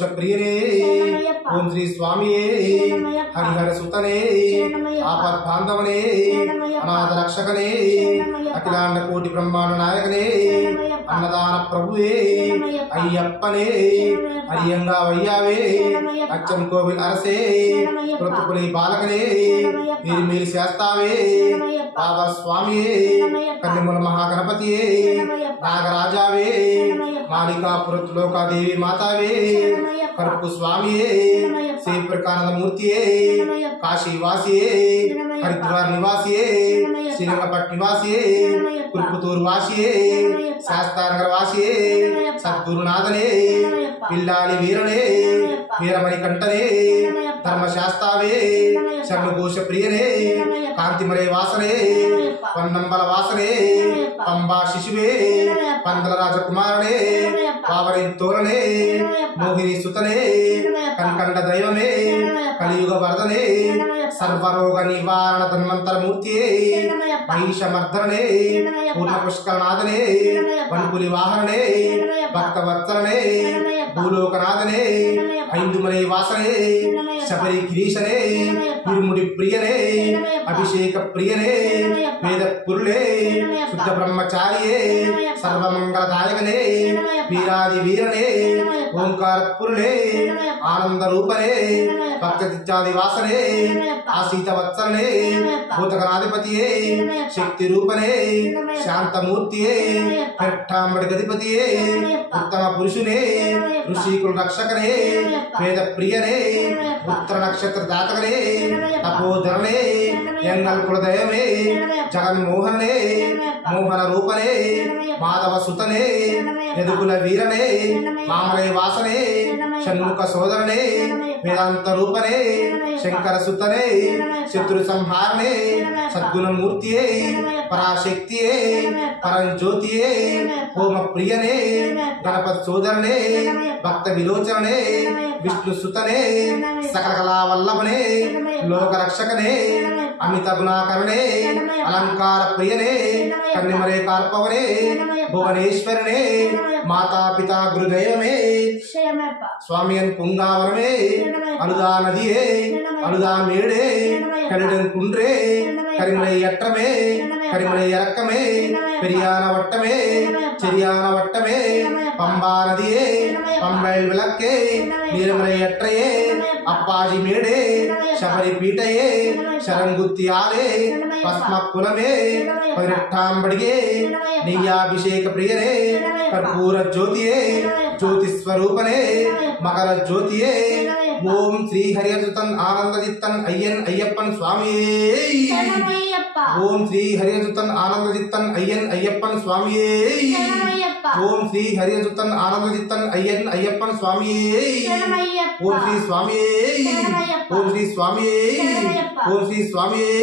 ఘోష ప్రియనే ఓం శ్రీ స్వామియే హరిహర సుతనే ఆపద్ బాంధవనే అనాథ రక్షకనే అఖిలాండ కోటి బ్రహ్మాండ నాయకనే అన్నదాన ప్రభువే అయ్యప్పనే అరియంగా వయ్యావే అచ్చం కోవిల్ అరసే కృతుకుని బాలకనే మీరు శాస్తావే బాబా స్వామియే కన్నిముల మహాగణపతియే నాగరాజావే మాలికాపురత్ లోకాదేవి మాతావే కరుపు స్వామియే శ్రీ ప్రకానంద మూర్తియే కాశీవాసియే హరిద్వార్ నివాసియే శ్రీరంగపట్ నివాసియే కురుపుతూరు వాసియే శాస్త్రానగర్ వాసియే సద్గురునాథనే పిల్లాలి వీరనే వీరమణి కంఠనే ధర్మశాస్త్రావే శరణఘోష ప్రియనే కాంతిమలే వాసనే పొన్నంబల వాసనే పంబా శిశువే పందల రాజకుమారుడే పావని తోరణే మోహిని సుతనే కన్కండ దైవమే కలియుగ వరదనే సర్వరోగ నివారణ ధన్వంతర మూర్తియే మహిషమర్ధనే పూర్ణ పుష్కరనాథనే వన్పులి వాహననే భక్తవత్సలనే భూలోకనాథనే ఐందుమలై వాసనే శబరి గిరీశనే ఇరుముడి ప్రియనే అభిషేక ప్రియనే వేద పురులే శుద్ధ బ్రహ్మచారియే సర్వమంగళదాయకనే వీరాది వీరనే ఓంకార పురులే ఆనంద రూపనే భక్తదిత్యాది వాసనే ఆశీత వత్సలనే భూతగణాధిపతియే శక్తి రూపనే శాంతమూర్తియే పెట్టాంబడి గధిపతియే ఉత్తమ పురుషునే ఋషికుల రక్షకనే వేద ప్రియనే ఉత్తర నక్షత్ర జాతకనే తపోధరనే ఎంగల్ కులదయమే జగన్మోహనే మోహన రూపనే మాధవ సుతనే యదుకుల వీరనే మామలై వాసనే షణ్ముఖ సోదరనే వేదాంత రూపనే శంకర సుతనే శత్రు సంహారనే సద్గుణమూర్తియే పరాశక్తియే పరంజ్యోతియే హోమ ప్రియనే గణపతి సోదరనే భక్త విలోచననే విష్ణు సుతనే సకల కళా వల్లభనే లోక రక్షకనే అమిత గుణాకరణే అలంకార ప్రియనే కన్నిమలే కార్పవనే భువనేశ్వరనే మాతాపితా గురుదైవమే స్వామియన్ పుంగావరమే అలుదా నదియే అలుదా మేడే కరిడం కుండ్రే కరిమలై ఎట్టమే కరిమలై ఎరక్కమే పెరియాన వట్టమే చెరియాన వట్టమే పంబా నదియే పంబై విளக்கே நீலமலை எற்றையே அப்பாஜி மேடே శబరి పీఠయే శరంగుత్తి ఆలే భస్మ కులమే 18 బడిగే నియాభిషేక ప్రియనే కర్పూర జ్యోతియే జ్యోతి స్వరూపనే మకర జ్యోతియే ఓం శ్రీ హరియజుతన్ ఆనందజిత్తన్ అయ్యన్ అయ్యప్పన్ స్వామియే ఓం శ్రీ హరియజుతన్ ఆనందజిత్తన్ అయ్యన్ అయ్యప్పన్ స్వామియే ఓం శ్రీ హరియజుతన్ ఆనందజిత్తన్ అయ్యన్ అయ్యప్పన్ స్వామియే ఓం శ్రీ స్వామియే ఓం శ్రీ స్వామియే ఓం శ్రీ స్వామియే